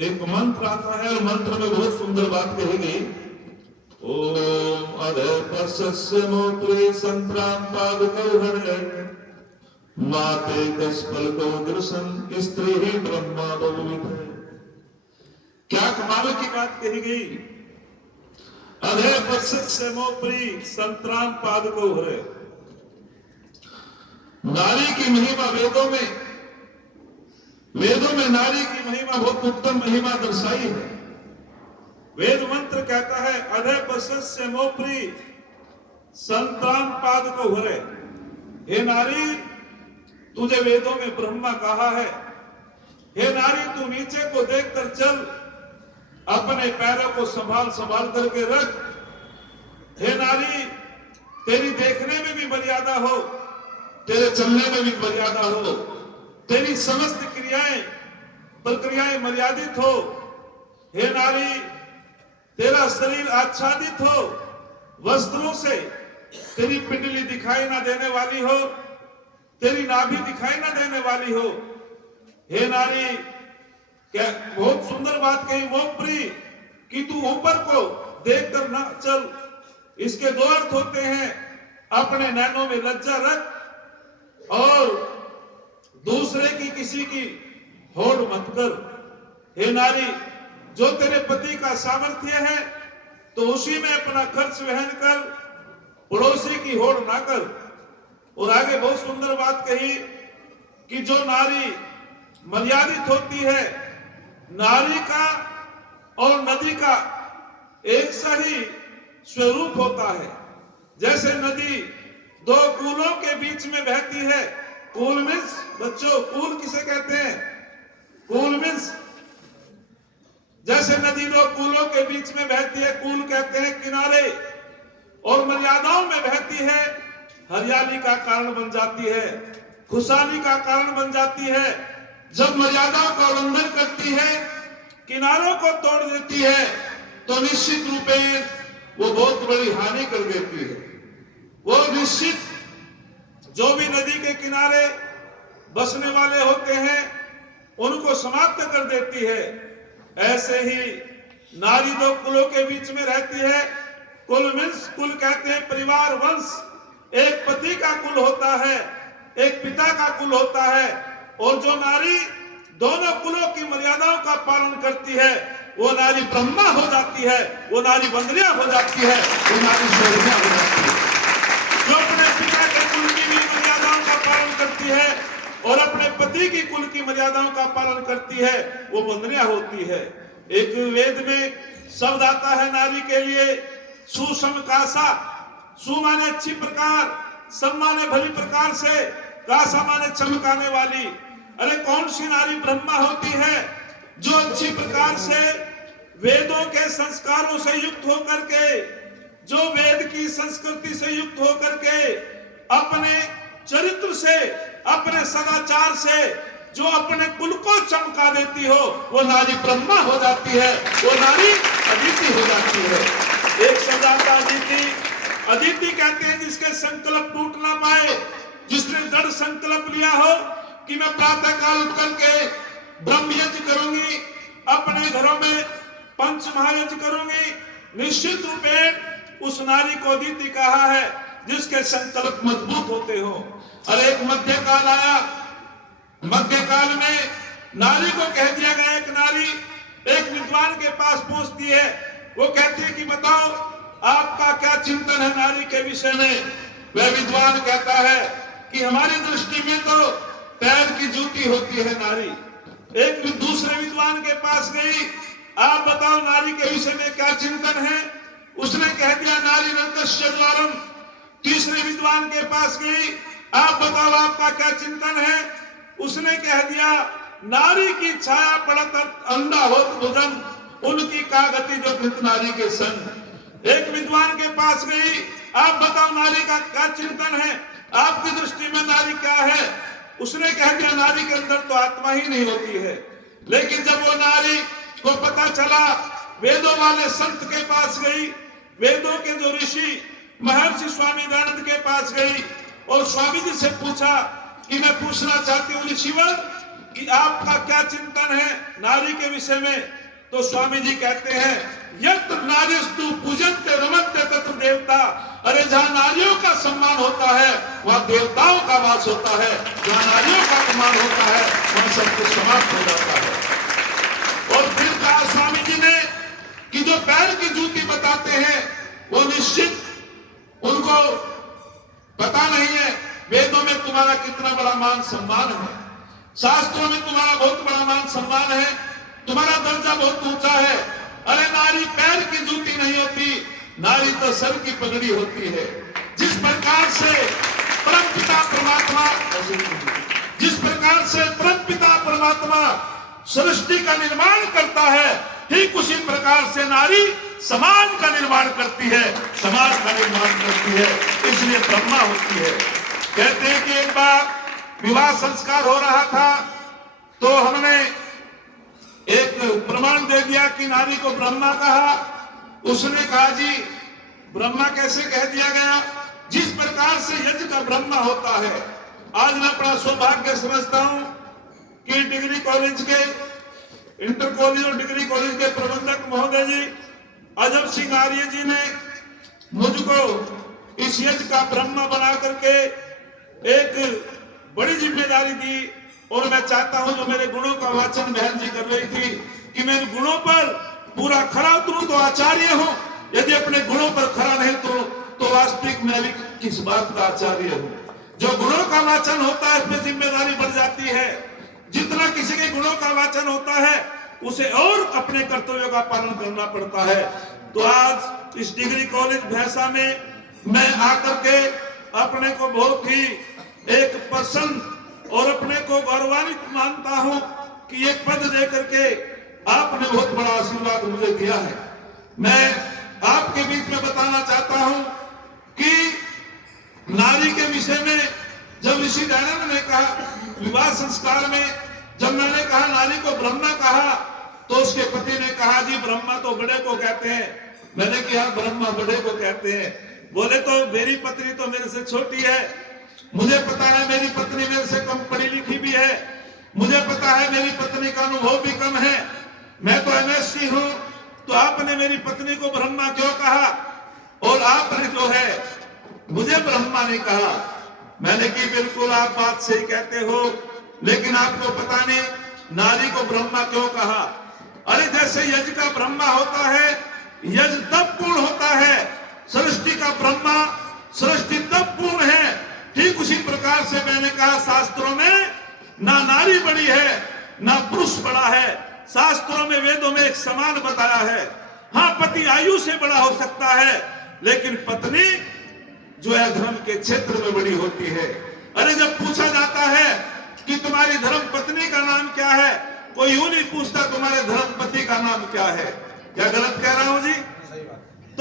एक मंत्र आता है और मंत्र में बहुत सुंदर बात कही गई। ओम अधपस्य मोत्रे संक्रांतादकौहरे माते कस्पलको दृशन स्त्री ही ब्रह्मा बहुविध। क्या कमाल की बात कही गई। अधपस्य मोप्री संत्रान पादकौहरे। नारी की महिमा वेदों में नारी की महिमा बहुत उत्तम महिमा दर्शाई है। वेद मंत्र कहता है अधपस्य मोप्री संतान पाद को हरे। हे नारी, तुझे वेदों में ब्रह्मा कहा है। हे नारी, तू नीचे को देखकर चल, अपने पैरों को संभाल संभाल करके रख। हे नारी, तेरी देखने में भी मर्यादा हो, तेरे चलने में भी मर्यादा हो, तेरी समस्त प्रक्रियाएं मर्यादित हो। हे नारी, तेरा शरीर आच्छादित हो वस्त्रों से, तेरी पिंडली दिखाई ना देने वाली हो, तेरी नाभि दिखाई ना देने वाली हो। हे नारी, क्या बहुत सुंदर बात कही मोप्री कि तू ऊपर को देखकर ना चल। इसके दो अर्थ होते हैं, अपने नैनों में लज्जा रख और दूसरे की किसी की होड़ मत कर। हे नारी, जो तेरे पति का सामर्थ्य है तो उसी में अपना खर्च वहन कर, पड़ोसी की होड़ ना कर। और आगे बहुत सुंदर बात कही कि जो नारी मर्यादित होती है, नारी का और नदी का एक सा ही स्वरूप होता है। जैसे नदी दो कूलों के बीच में बहती है। कूल मीन्स बच्चों, कूल किसे कहते हैं? कूल मीन्स जैसे नदी दो कूलों के बीच में बहती है, कूल कहते हैं किनारे, और मर्यादाओं में बहती है, हरियाली का कारण बन जाती है, खुशहाली का कारण बन जाती है। जब मर्यादाओं का उल्लंघन करती है, किनारों को तोड़ देती है, तो निश्चित रूप में वो बहुत बड़ी हानि कर देती है। वो निश्चित जो भी नदी के किनारे बसने वाले होते हैं उनको समाप्त कर देती है। ऐसे ही नारी दो कुलों के बीच में रहती है। कुल मीन्स, कुल कहते हैं परिवार, वंश। एक पति का कुल होता है, एक पिता का कुल होता है। और जो नारी दोनों कुलों की मर्यादाओं का पालन करती है, वो नारी ब्रह्मा हो जाती है, वो नारी वंदनीय हो जाती है, वो नारी शोभनीय हो जाती है। जो अपने पिता के कुल की भी मर्यादाओं का पालन करती है और अपने पति की कुल की मर्यादाओं का पालन करती है, वो वंदनीय होती है। एक वेद में शब्द आता है नारी के लिए, सुसम कासा। सु माने अच्छी प्रकार, सम माने भली प्रकार से, कासा माने चमकाने वाली। अरे कौन सी नारी ब्रह्मा होती है जो अच्छी प्रकार से वेदों के संस्कारों से युक्त होकर के, जो वेद की संस्कृति से युक्त होकर के, अपने चरित्र से, अपने सदाचार से जो अपने कुल को चमका देती हो, वो नारी ब्रह्मा हो जाती है, वो नारी अदिति हो जाती है। एक शब्द आता अदिति। अदिति कहते हैं जिसके संकल्प टूट ना पाए, जिसने दृढ़ संकल्प लिया हो कि मैं प्रातः काल उठ करके ब्रह्म यज्ञ करूंगी, अपने घरों में पंच महायज्ञ करूंगी। निश्चित रूप में उस नारी को अदिति कहा है जिसके संकल्प मजबूत होते हो। और एक मध्यकाल आया, मध्यकाल में नारी को कह दिया गया, एक नारी एक विद्वान के पास पहुंचती है। वो कहती है कि बताओ आपका क्या चिंतन है नारी के विषय में। वह विद्वान कहता है कि हमारी दृष्टि में तो पैर की जूती होती है नारी। एक दूसरे विद्वान के पास गई, आप बताओ नारी के विषय में क्या चिंतन है। उसने कह दिया नारी नरकस्य द्वारम। तीसरे विद्वान के पास गई, आप बताओ आपका क्या चिंतन है। उसने कह दिया नारी की छाया पड़त अंधा होत भुजन, उनकी का गति जो कृत नारी के संग। एक विद्वान के पास गई, आप बताओ नारी का क्या चिंतन है, आपकी दृष्टि में नारी क्या है। उसने कह दिया नारी के अंदर तो आत्मा ही नहीं होती है। लेकिन जब वो नारी को पता चला, वेदों वाले संत के पास गई, वेदों के जो ऋषि महर्षि स्वामी दयानंद के पास गई और स्वामी जी से पूछा कि मैं पूछना चाहती हूँ ऋषिवर, कि आपका क्या चिंतन है नारी के विषय में, तो स्वामी जी कहते हैं यत्र नारीस्तु पूजन्ते रमन्ते तत्र देवता। अरे जहां नारियों का सम्मान होता है वहां देवताओं का वास होता है, जहां नारियों का अपमान होता है वहां सब कुछ समाप्त हो जाता है। और फिर कहा स्वामी जी ने कि जो पैर की जूती बताते हैं वो निश्चित उनको पता नहीं है वेदों में तुम्हारा कितना बड़ा मान सम्मान है, शास्त्रों में तुम्हारा बहुत बड़ा मान सम्मान है, तुम्हारा दर्जा बहुत ऊंचा है। अरे नारी पैर की जूती नहीं होती, नारी तो सर की पगड़ी होती है। जिस प्रकार से परमपिता परमात्मा सृष्टि का निर्माण करता है, ठीक उसी प्रकार से नारी समाज का निर्माण करती है, समाज का निर्माण करती है, इसलिए ब्रह्मा होती है। कहते हैं कि एक बार विवाह संस्कार हो रहा था तो हमने एक प्रमाण दे दिया कि नारी को ब्रह्मा कहा। उसने कहा जी ब्रह्मा कैसे कह दिया गया, जिस प्रकार से यज्ञ का ब्रह्मा होता है। आज मैं बड़ा सौभाग्य समझता हूं कि डिग्री कॉलेज के, इंटर कॉलेज और डिग्री कॉलेज के प्रबंधक महोदय जी अजब सिंह आर्य जी ने मुझको इस यज्ञ का ब्रह्मा बना करके एक बड़ी जिम्मेदारी दी। और मैं चाहता हूं जो मेरे गुणों का वाचन बहन जी कर रही थी कि मैं गुणों पर पूरा खरा उतरूं तो आचार्य हूं, यदि अपने गुणों पर खरा नहीं तो वास्तविक मैं भी किस बात का आचार्य हूं। जो गुणों का वाचन होता है इसमें जिम्मेदारी बढ़ जाती है। जितना किसी के गुणों का वाचन होता है उसे और अपने कर्तव्यों का पालन करना पड़ता है। तो आज इस डिग्री कॉलेज भैंसा में मैं आकर के अपने को बहुत ही एक प्रसन्न और अपने को गौरवान्वित मानता हूं कि एक पद दे करके आपने बहुत बड़ा आशीर्वाद मुझे दिया है। मैं आपके बीच में बताना चाहता हूं कि नारी के विषय में जब ऋषि दयानंद ने कहा विवाह संस्कार में, जब मैंने कहा नारी को ब्रह्मा कहा तो उसके पति ने कहा जी ब्रह्मा तो बड़े को कहते हैं। मैंने कहा ब्रह्मा बड़े को कहते हैं। बोले तो मेरी पत्नी तो मेरे से छोटी है, मुझे पता है मेरी पत्नी मेरे से कम पढ़ी लिखी भी है, मुझे पता है मेरी पत्नी का अनुभव भी कम है, मैं तो एमएससी हूं, तो आपने मेरी पत्नी को ब्रह्मा क्यों कहा और आपने जो है मुझे ब्रह्मा नहीं कहा। मैंने की बिल्कुल आप बात सही कहते हो, लेकिन आपको पता नहीं नारी को ब्रह्मा क्यों कहा। अरे जैसे यज्ञ का ब्रह्मा होता है, यज्ञ तब पूर्ण होता है, सृष्टि का ब्रह्मा सृष्टि तब पूर्ण है, ठीक उसी प्रकार से मैंने कहा शास्त्रों में ना नारी बड़ी है ना पुरुष बड़ा है। शास्त्रों में वेदों में एक समान बताया है। हाँ पति आयु से बड़ा हो सकता है, लेकिन पत्नी जो है धर्म के क्षेत्र में बड़ी होती है। अरे जब पूछा जाता है कि तुम्हारी धर्म पत्नी का नाम क्या है, कोई यूं नहीं पूछता तुम्हारे धर्म पति का नाम क्या है। क्या गलत कह रहा हूं जी?